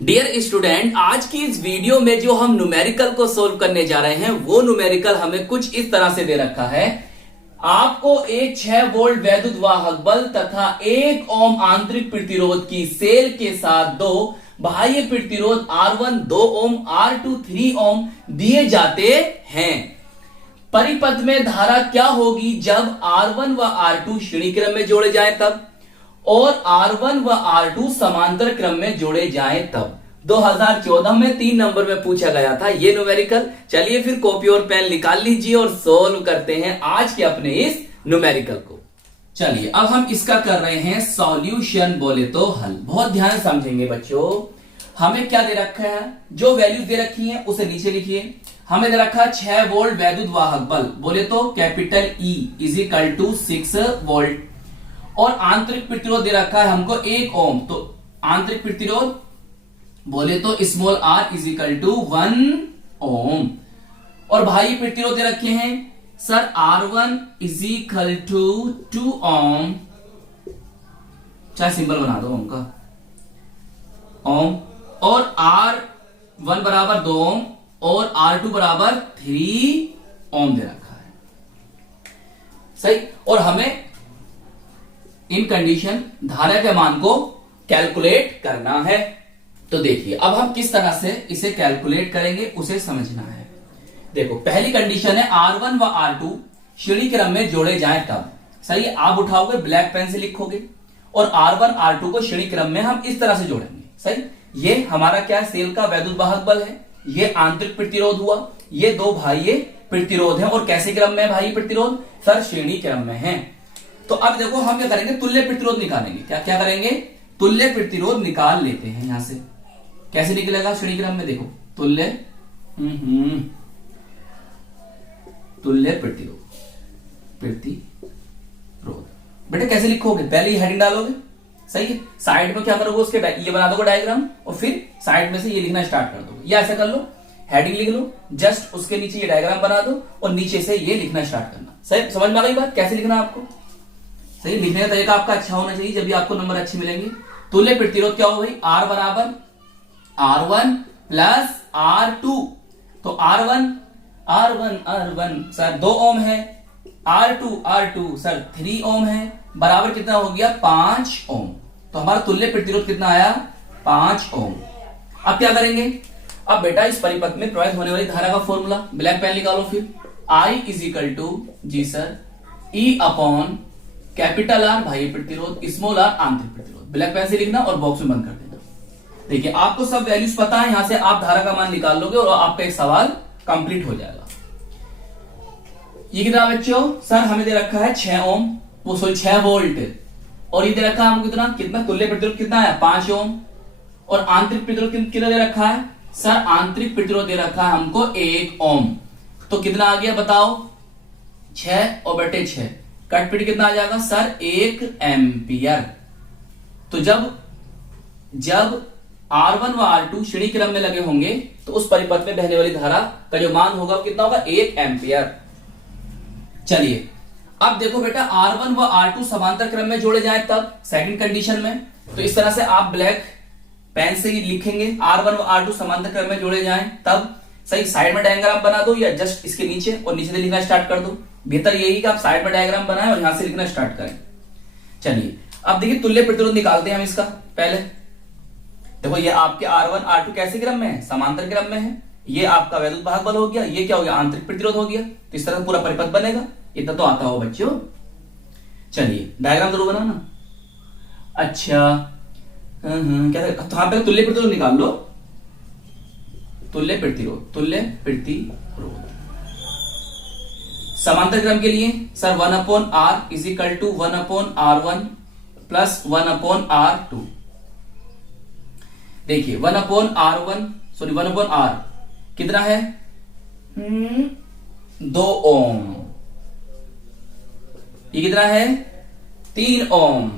Dear student, आज की इस वीडियो में जो हम न्यूमेरिकल को सोल्व करने जा रहे हैं वो न्यूमेरिकल हमें कुछ इस तरह से दे रखा है। आपको एक 6 वोल्ट वैद्युत वाहक बल तथा 1 ओम आंतरिक प्रतिरोध की सेल के साथ दो बाह्य प्रतिरोध R1 2 ओम R2 3 ओम दिए जाते हैं। परिपथ में धारा क्या होगी जब R1 व R2 श्रेणी क्रम में जोड़े जाए तब, और R1 व R2 समांतर क्रम में जोड़े जाएं तब। 2014 में 3 नंबर में पूछा गया था ये न्यूमेरिकल। चलिए फिर कॉपी और पेन निकाल लीजिए और सोल्व करते हैं आज के अपने इस न्यूमेरिकल को। चलिए अब हम इसका कर रहे हैं सॉल्यूशन, बोले तो हल। बहुत ध्यान से समझेंगे बच्चों। हमें क्या दे रखा है, जो वैल्यूज दे रखी है उसे नीचे लिखिए। हमें दे रखा है 6 वोल्ट वैद्युत वाहक बल, बोले तो capital E is equal to 6 volt, और आंतरिक प्रतिरोध दे रखा है हमको 1 ओम। तो आंतरिक प्रतिरोध बोले तो small r is equal to 1 ohm, और बाह्य प्रतिरोध दे रखे हैं sir R1 is equal to 2 ohm, चाहे सिंबल बना दो ओम का, ओम, और R1 बराबर 2 ओम और R2 बराबर 3 ओम दे रखा है। सही। और हमें इन कंडीशन धारा के मान को कैलकुलेट करना है। तो देखिए अब हम किस तरह से इसे कैलकुलेट करेंगे उसे समझना है। देखो पहली कंडीशन है R1 व R2 श्रेणी क्रम में जोड़े जाएं तब। सही है। आप उठाओगे ब्लैक पेन से लिखोगे और R1 R2 को श्रेणी क्रम में हम इस तरह से जोड़ेंगे। सही। ये हमारा क्या है, सेल का वैद्युत वाहक बल है, ये आंतरिक प्रतिरोध हुआ, ये दो बाह्य प्रतिरोध है। और कैसे क्रम में बाह्य प्रतिरोध सर, श्रेणी क्रम में है। तो अब देखो हम क्या करेंगे, तुल्य प्रतिरोध निकालेंगे। क्या क्या करेंगे, तुल्य प्रतिरोध निकाल लेते हैं। यहां से कैसे निकलेगा श्रेणी क्रम में, देखो तुल्य तुल्य प्रतिरोध बेटा कैसे लिखोगे, पहले ही हेडिंग डालोगे। सही है। साइड में क्या करोगे, उसके ये बना दोगे डायग्राम, और फिर साइड में से ये लिखना स्टार्ट कर दोगे। या ऐसा कर लो, हेडिंग लिख लो, जस्ट उसके नीचे ये डायग्राम बना दो और नीचे से ये लिखना स्टार्ट करना। सही, समझ में आ गई बात कैसे लिखना आपको। सही। लिखने का तरीका आपका अच्छा होना चाहिए, जब भी आपको नंबर अच्छे मिलेंगे। तुल्य प्रतिरोध क्या हो भाई, R बराबर R1 प्लस R2। तो R1 सर 2 ओम है, R2 सर 3 ओम है, बराबर कितना हो गया 5 ओम। तो हमारा तुल्य प्रतिरोध कितना आया, 5 ओम। अब क्या करेंगे, अब बेटा इस परिपथ में प्रवाहित होने वाली धारा का फॉर्मूला, ब्लैक पेन निकालो फिर। I इज इक्वल टू जी sir E upon capital R बाह्य प्रतिरोध, स्मॉल r आंतरिक प्रतिरोध। ब्लैक पेन से लिखना और बॉक्स में बंद कर देना। देखिए आपको सब वैल्यूज पता है, यहां से आप धारा का मान निकाल लोगे और आपका एक सवाल कंप्लीट हो जाएगा। ये कितना बच्चों, सर हमें दे रखा है 6 ओम, वो सॉरी 6 वोल्ट, और ये दे रखा है हमको कितना तुल्य प्रतिरोध कितना है 5 ओम, और आंतरिक प्रतिरोध कितना दे रखा है सर, आंतरिक प्रतिरोध दे रखा है हमको 1 ओम। तो कितना आ गया बताओ, 6 और बटे 6, कटपिट कितना आ जाएगा सर 1 एम्पियर। तो जब R1 व R2 श्रेणी क्रम में लगे होंगे तो उस परिपथ में बहने वाली धारा का जो मान होगा कितना होगा, 1 एम्पियर। चलिए अब देखो बेटा R1 व R2 समांतर क्रम में जोड़े जाएं तब, सेकंड कंडीशन में। तो इस तरह से आप ब्लैक पेन से ही लिखेंगे, R1 व R2 समांतर क्रम में जोड़े जाएं तब। सही। साइड में डायग्राम बना दो या जस्ट इसके नीचे और नीचे से लिखना स्टार्ट कर दो। बेहतर यही कि आप साइड में डायग्राम बनाएं और यहां से लिखना स्टार्ट करें। चलिए अब देखिए तुल्य प्रतिरोध निकालते हैं हम इसका। पहले देखो ये आपके R1 R2 कैसे क्रम में है, समांतर क्रम में है। ये आपका वैद्युत वाहक बल हो गया, ये क्या हो गया आंतरिक प्रतिरोध हो गया। तो इस तरह पूरा परिपथ बनेगा। इतना तो आता हो बच्चों। चलिए डायग्राम जरूर बनाना। अच्छा क्या, तो यहाँ पे तुल्य प्रतिरोध निकाल लो। तुल्य प्रतिरोध समांतर क्रम के लिए sir 1/r is equal to 1/r1 plus 1/r2। देखिए 1/r कितना है 2 ओम, ये कितना है 3 ओम,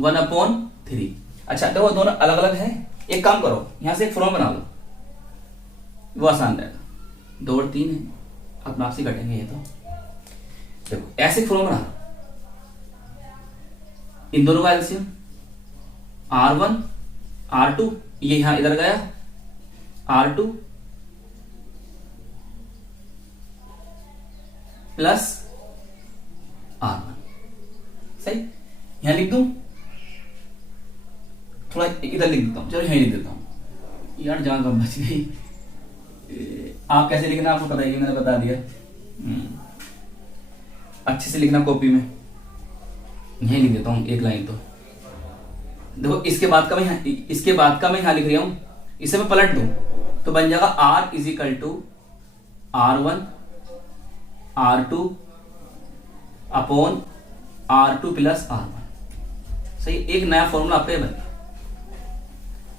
1/3। अच्छा देखो दोनों अलग अलग है। एक काम करो, यहां से एक फॉर्म बना लो, वो आसान रहेगा। 2 और 3 है, अपने आप से कटेंगे ये। तो देखो ऐसे फॉर्म बना लो, इन दोनों का एलसीएम R1 R2 ये यहां इधर गया R2 प्लस R1, सही। यहां लिख दूं, थोड़ा इधर लिख देता हूं, चलो यहां लिख देता हूं यार, जान कब बच गई। आप कैसे लिखना आपको पता ही, मैंने बता दिया। अच्छे से लिखना कॉपी में, यही लिख देता हूं एक लाइन। तो देखो इसके बाद का मैं यहां लिख रहा हूं, इसे मैं पलट दूं तो बन जाएगा R is equal to R1 R2 upon R2 plus R1, सही। एक नया फॉर्मूला आप पे बन गया।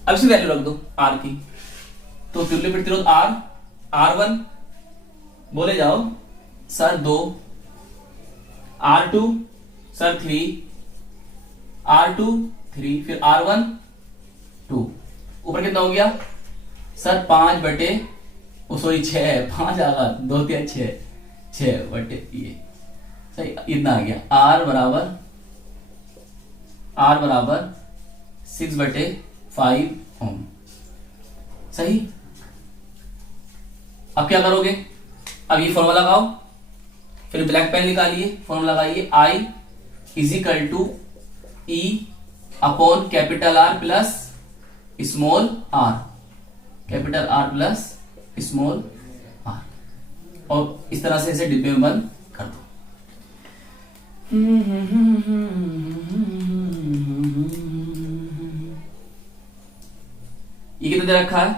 अब इसकी वैल्यू रख दो R की, तो तुल्य प्रतिरोध R1 बोले जाओ सर 2, R2 सर 3, R2 3, फिर R1 2, ऊपर कितना हो गया सर 5 बटे 6, 5 आगा 2 3 6 बटे ये, सही। इतना आ गया R बराबर 6 बटे 5 ओम, सही। अब क्या करोगे, अब ये फॉर्मूला लगाओ, फिर ब्लैक पेन निकालिए, फॉर्मूला लगाइए I is equal to E upon capital R plus small r, capital R plus small r, और इस तरह से इसे डिब्बे में बंद कर दो। ये कितना दे रखा है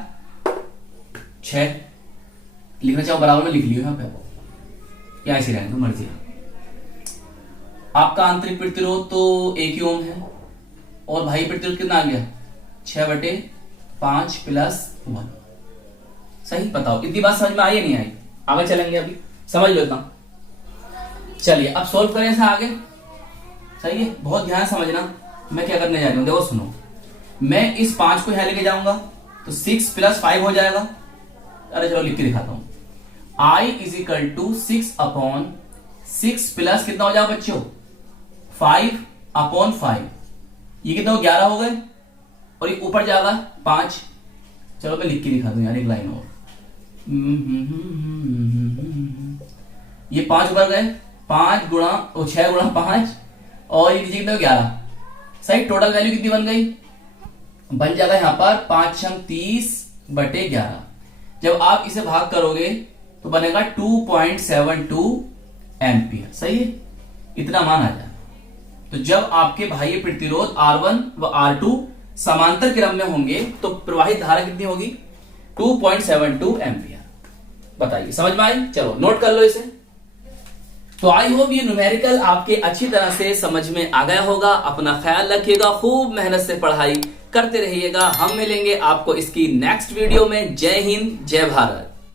6, लिखना चाहो बराबर में लिख लियो यहां पे, या ऐसे रहने दो मर्जी। आपका आंतरिक प्रतिरोध तो 1 ओम है, और बाह्य प्रतिरोध कितना आ गया 6/5 प्लस 1, सही। बताओ इतनी बात समझ में आई या नहीं आई? आगे चलेंगे, अभी समझ लो इतना। चलिए अब सोल्व करें इसे आगे, सही है। बहुत ध्यान समझना मैं क्या करने जा रहा हूं, देखो सुनो। मैं इस 5 को यहां लेके जाऊंगा तो 6 प्लस 5 हो जाएगा। अरे चलो लिख के दिखाता हूं, I is equal to 6 upon 6 plus कितना हो जाएगा बच्चों 5 अपॉन 5, ये कितना हो 11 हो गए, और ये ऊपर जाएगा 5। चलो मैं लिख के दिखा दूं यार एक लाइन और। ये 5 ऊपर गए, 5 गुणा 6 गुणा 5, और ये नीचे कितना 11, सही। टोटल वैल्यू कितनी बन गई, बन जाएगा यहां पर 5 30 बटे 11। जब आप इसे भाग करोगे तो बनेगा 2.72 एम्पियर, सही है। इतना मान आ जाए। तो जब आपके बाह्य प्रतिरोध R1 व R2 समांतर क्रम में होंगे तो प्रवाहित धारा कितनी होगी 2.72 एम्पियर। बताइए समझ में आई? चलो नोट कर लो इसे। तो आई होप ये न्यूमेरिकल आपके अच्छी तरह से समझ में आ गया होगा। अपना ख्याल रखिएगा, खूब मेहनत से पढ़ाई करते रहिएगा। हम मिलेंगे आपको इसकी नेक्स्ट वीडियो में। जय हिंद, जय भारत।